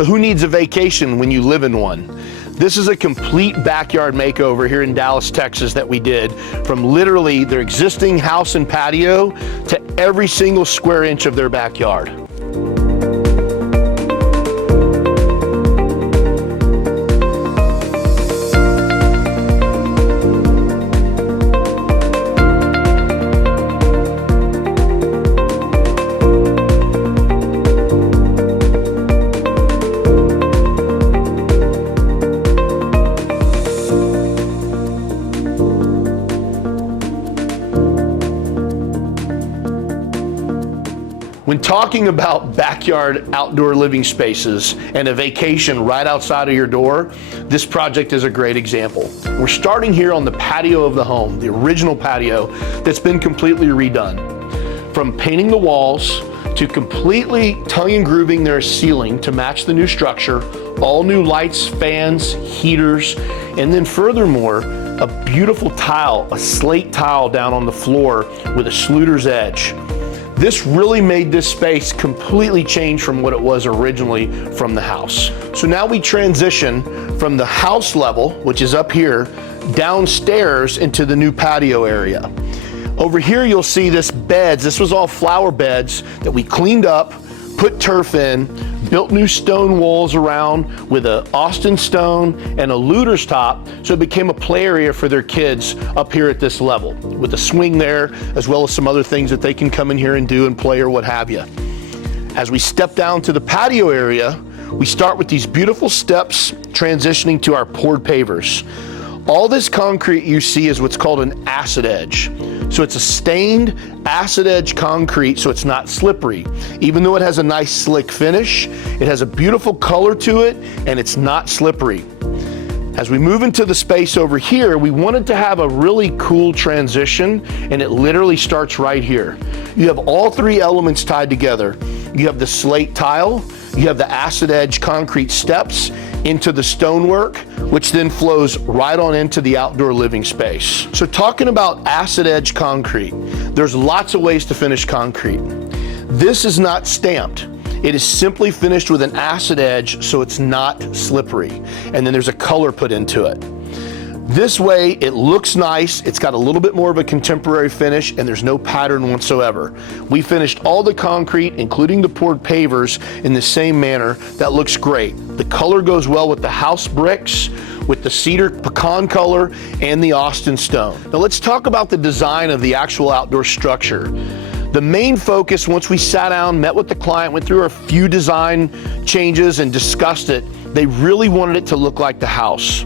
So who needs a vacation when you live in one? This is a complete backyard makeover here in Dallas, Texas that we did, from literally their existing house and patio to every single square inch of their backyard. When talking about backyard outdoor living spaces and a vacation right outside of your door, this project is a great example. We're starting here on the patio of the home, the original patio that's been completely redone. From painting the walls to completely tongue and grooving their ceiling to match the new structure, all new lights, fans, heaters, and then furthermore, a beautiful tile, a slate tile down on the floor with a Schluter's edge. This really made this space completely change from what it was originally from the house. So now we transition from the house level, which is up here, downstairs into the new patio area. Over here you'll see this beds. This was all flower beds that we cleaned up, put turf in, built new stone walls around with a Austin stone and a Luter's top, so it became a play area for their kids up here at this level, with a swing there, as well as some other things that they can come in here and do and play or what have you. As we step down to the patio area, we start with these beautiful steps transitioning to our poured pavers. All this concrete you see is what's called an acid edge. So it's a stained acid edge concrete, so it's not slippery. Even though it has a nice slick finish, it has a beautiful color to it and it's not slippery. As we move into the space over here, we wanted to have a really cool transition, and it literally starts right here. You have all three elements tied together. You have the slate tile, you have the acid edge concrete steps into the stonework, which then flows right on into the outdoor living space. So talking about acid edge concrete, there's lots of ways to finish concrete. This is not stamped. It is simply finished with an acid edge so it's not slippery. And then there's a color put into it. This way it looks nice, it's got a little bit more of a contemporary finish, and there's no pattern whatsoever. We finished all the concrete, including the poured pavers, in the same manner. That looks great. The color goes well with the house bricks, with the cedar pecan color, and the Austin stone. Now let's talk about the design of the actual outdoor structure. The main focus, once we sat down, met with the client, went through a few design changes and discussed it, they really wanted it to look like the house.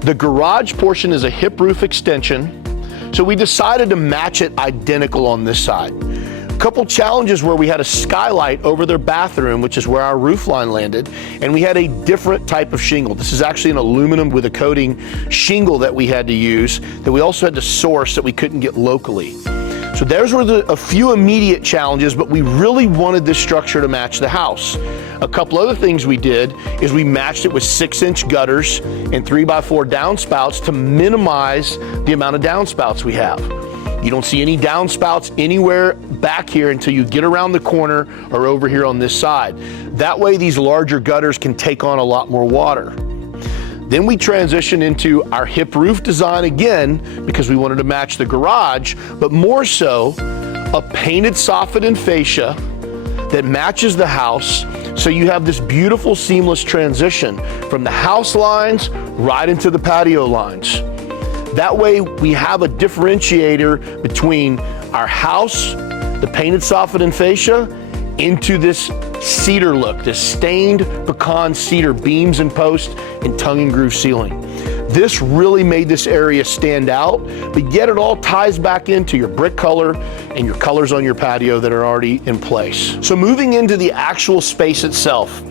The garage portion is a hip roof extension, so we decided to match it identical on this side. A couple challenges where we had a skylight over their bathroom, which is where our roof line landed, and we had a different type of shingle. This is actually an aluminum with a coating shingle that we had to use, that we also had to source that we couldn't get locally. So those were a few immediate challenges, but we really wanted this structure to match the house. A couple other things we did is we matched it with 6-inch gutters and 3x4 downspouts to minimize the amount of downspouts we have. You don't see any downspouts anywhere back here until you get around the corner or over here on this side. That way these larger gutters can take on a lot more water. Then we transitioned into our hip roof design again because we wanted to match the garage, but more so a painted soffit and fascia that matches the house, so you have this beautiful seamless transition from the house lines right into the patio lines. That way we have a differentiator between our house, the painted soffit and fascia, into this cedar look, this stained pecan cedar beams and posts and tongue and groove ceiling. This really made this area stand out, but yet it all ties back into your brick color and your colors on your patio that are already in place. So moving into the actual space itself,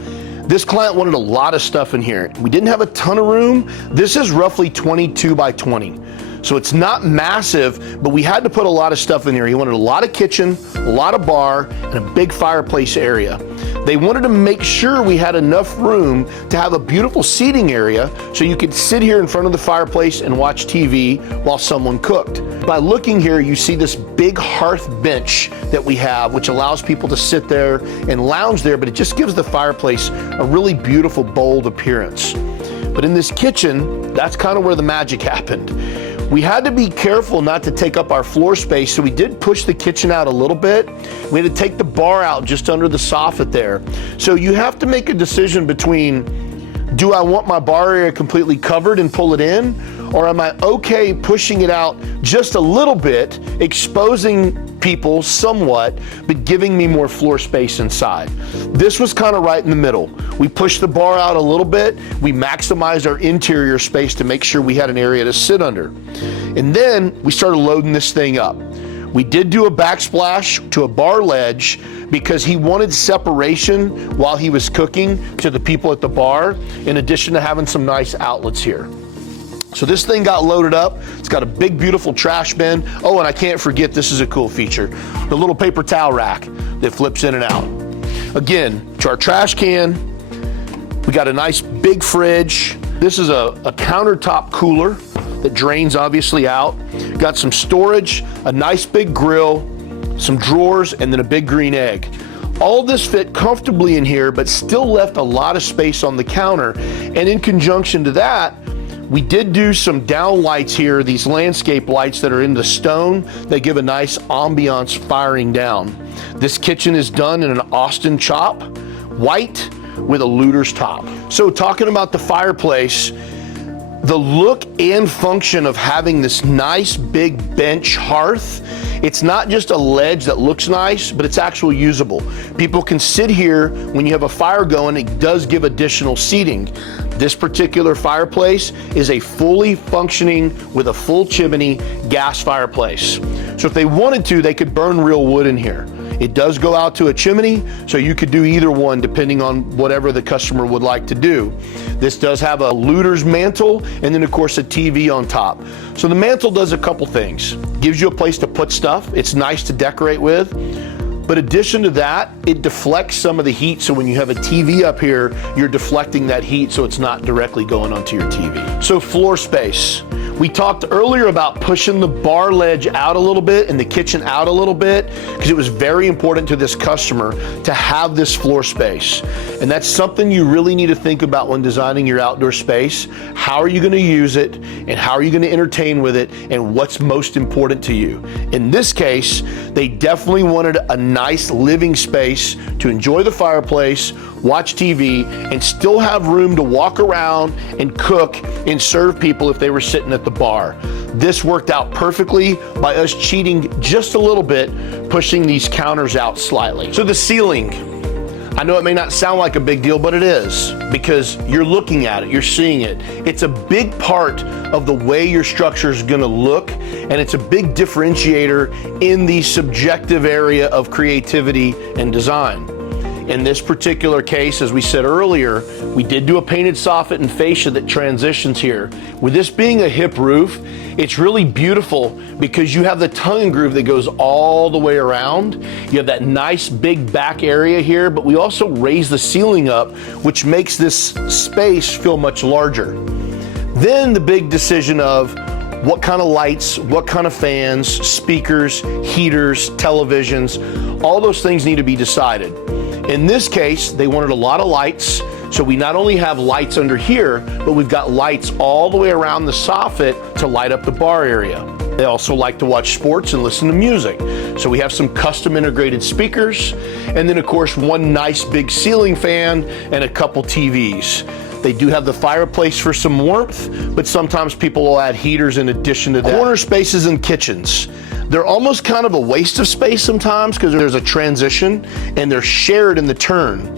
this client wanted a lot of stuff in here. We didn't have a ton of room. This is roughly 22 by 20. So it's not massive, but we had to put a lot of stuff in here. He wanted a lot of kitchen, a lot of bar, and a big fireplace area. They wanted to make sure we had enough room to have a beautiful seating area so you could sit here in front of the fireplace and watch TV while someone cooked. By looking here, you see this big hearth bench that we have, which allows people to sit there and lounge there, but it just gives the fireplace a really beautiful, bold appearance. But in this kitchen, that's kind of where the magic happened. We had to be careful not to take up our floor space, so we did push the kitchen out a little bit. We had to take the bar out just under the soffit there. So you have to make a decision between, do I want my bar area completely covered and pull it in? Or am I okay pushing it out just a little bit, exposing people somewhat, but giving me more floor space inside? This was kind of right in the middle. We pushed the bar out a little bit. We maximized our interior space to make sure we had an area to sit under. And then we started loading this thing up. We did do a backsplash to a bar ledge because he wanted separation while he was cooking to the people at the bar, in addition to having some nice outlets here. So this thing got loaded up. It's got a big, beautiful trash bin. Oh, and I can't forget, this is a cool feature, the little paper towel rack that flips in and out. Again, to our trash can, we got a nice big fridge. This is a countertop cooler that drains obviously out. Got some storage, a nice big grill, some drawers, and then a big green egg. All this fit comfortably in here, but still left a lot of space on the counter. And in conjunction to that, we did do some down lights here, these landscape lights that are in the stone. They give a nice ambiance firing down. This kitchen is done in an Austin chop, white with a Luder's top. So talking about the fireplace, the look and function of having this nice big bench hearth, it's not just a ledge that looks nice, but it's actually usable. People can sit here when you have a fire going. It does give additional seating. This particular fireplace is a fully functioning, with a full chimney, gas fireplace. So if they wanted to, they could burn real wood in here. It does go out to a chimney, so you could do either one depending on whatever the customer would like to do. This does have a Luder's mantle, and then of course a TV on top. So the mantle does a couple things. Gives you a place to put stuff. It's nice to decorate with. But addition to that, it deflects some of the heat, so when you have a TV up here, you're deflecting that heat so it's not directly going onto your TV. So floor space. We talked earlier about pushing the bar ledge out a little bit and the kitchen out a little bit because it was very important to this customer to have this floor space. And that's something you really need to think about when designing your outdoor space. How are you going to use it, and how are you going to entertain with it, and what's most important to you? In this case, they definitely wanted a nice living space to enjoy the fireplace, watch TV, and still have room to walk around and cook and serve people if they were sitting at the bar. This worked out perfectly by us cheating just a little bit, pushing these counters out slightly. So the ceiling, I know it may not sound like a big deal, but it is, because you're looking at it, you're seeing it. It's a big part of the way your structure is going to look, and it's a big differentiator in the subjective area of creativity and design. In this particular case, as we said earlier, we did do a painted soffit and fascia that transitions here. With this being a hip roof, it's really beautiful because you have the tongue and groove that goes all the way around. You have that nice big back area here, but we also raise the ceiling up, which makes this space feel much larger. Then the big decision of what kind of lights, what kind of fans, speakers, heaters, televisions, all those things need to be decided. In this case, they wanted a lot of lights, so we not only have lights under here, but we've got lights all the way around the soffit to light up the bar area. They also like to watch sports and listen to music. So we have some custom integrated speakers, and then of course one nice big ceiling fan and a couple TVs. They do have the fireplace for some warmth, but sometimes people will add heaters in addition to that. Corner spaces and kitchens. They're almost kind of a waste of space sometimes because there's a transition and they're shared in the turn.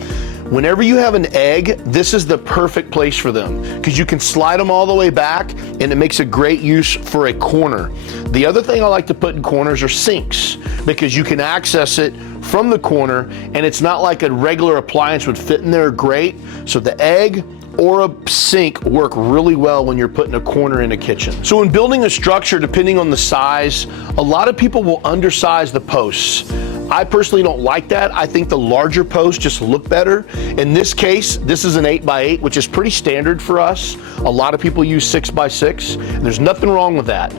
Whenever you have an egg, this is the perfect place for them because you can slide them all the way back and it makes a great use for a corner. The other thing I like to put in corners are sinks because you can access it from the corner and it's not like a regular appliance would fit in there great. So the egg or a sink work really well when you're putting a corner in a kitchen. So when building a structure, depending on the size, a lot of people will undersize the posts. I personally don't like that. I think the larger posts just look better. In this case, this is an 8x8, which is pretty standard for us. A lot of people use 6x6, and there's nothing wrong with that.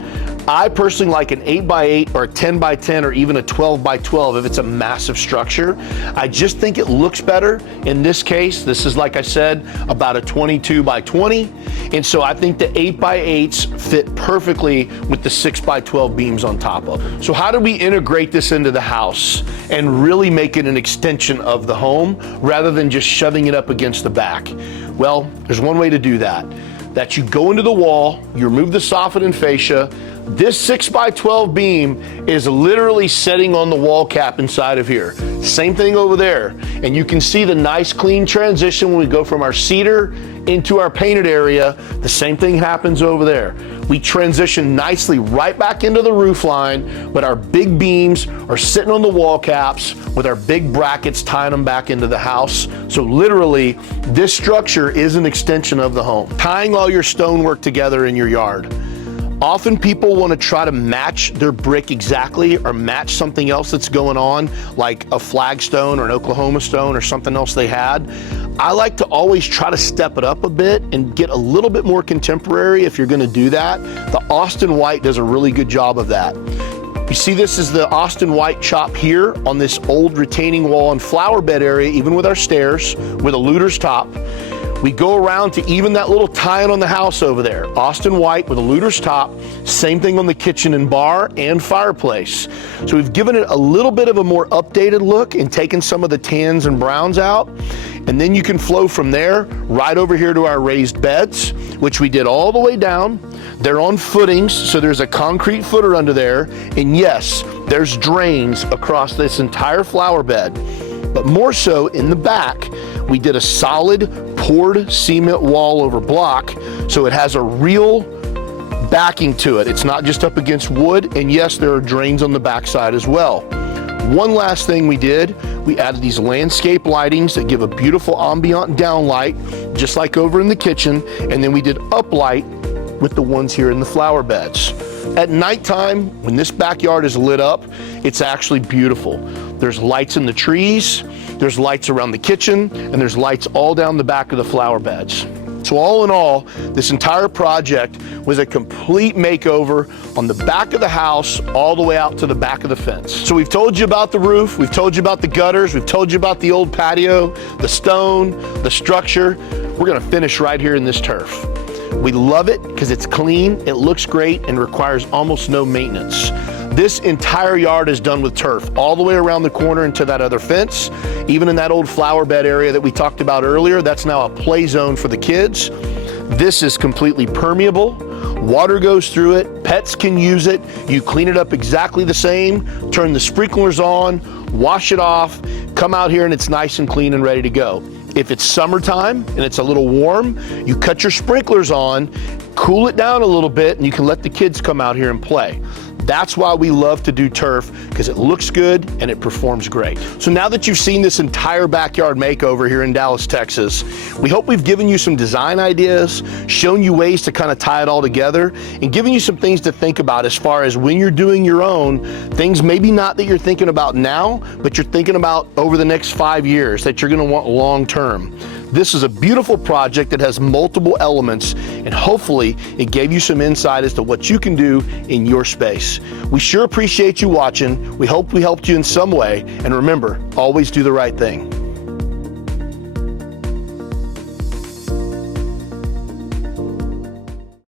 I personally like an 8x8 or a 10x10 or even a 12x12 if it's a massive structure. I just think it looks better. In this case, this is, like I said, about a 22x20. And so I think the 8x8s fit perfectly with the 6x12 beams on top of it. So how do we integrate this into the house and really make it an extension of the home rather than just shoving it up against the back? Well, there's one way to do that. That you go into the wall, you remove the soffit and fascia. This 6x12 beam is literally setting on the wall cap inside of here. Same thing over there. And you can see the nice clean transition when we go from our cedar into our painted area. The same thing happens over there. We transition nicely right back into the roof line, but our big beams are sitting on the wall caps with our big brackets tying them back into the house. So literally, this structure is an extension of the home. Tying all your stonework together in your yard. Often people want to try to match their brick exactly or match something else that's going on, like a flagstone or an Oklahoma stone or something else they had. I like to always try to step it up a bit and get a little bit more contemporary if you're going to do that. The Austin White does a really good job of that. You see, this is the Austin White chop here on this old retaining wall and flower bed area, even with our stairs, with a Luder's top. We go around to even that little tie-in on the house over there. Austin White with a Luder's top. Same thing on the kitchen and bar and fireplace. So we've given it a little bit of a more updated look and taken some of the tans and browns out. And then you can flow from there right over here to our raised beds, which we did all the way down. They're on footings, so there's a concrete footer under there. And yes, there's drains across this entire flower bed. But more so in the back, we did a solid poured cement wall over block, so it has a real backing to it. It's not just up against wood, and yes, there are drains on the backside as well. One last thing we did, we added these landscape lightings that give a beautiful ambient downlight, just like over in the kitchen, and then we did uplight with the ones here in the flower beds. At nighttime, when this backyard is lit up, it's actually beautiful. There's lights in the trees, there's lights around the kitchen, and there's lights all down the back of the flower beds. So all in all, this entire project was a complete makeover on the back of the house all the way out to the back of the fence. So we've told you about the roof, we've told you about the gutters, we've told you about the old patio, the stone, the structure. We're gonna finish right here in this turf. We love it because it's clean, it looks great, and requires almost no maintenance. This entire yard is done with turf, all the way around the corner into that other fence. Even in that old flower bed area that we talked about earlier, that's now a play zone for the kids. This is completely permeable. Water goes through it, pets can use it. You clean it up exactly the same, turn the sprinklers on, wash it off, come out here and it's nice and clean and ready to go. If it's summertime and it's a little warm, you cut your sprinklers on, cool it down a little bit, and you can let the kids come out here and play. That's why we love to do turf, because it looks good and it performs great. So now that you've seen this entire backyard makeover here in Dallas, Texas, we hope we've given you some design ideas, shown you ways to kind of tie it all together, and given you some things to think about as far as when you're doing your own, things maybe not that you're thinking about now, but you're thinking about over the next 5 years that you're gonna want long term. This is a beautiful project that has multiple elements, and hopefully it gave you some insight as to what you can do in your space. We sure appreciate you watching. We hope we helped you in some way, and remember, always do the right thing.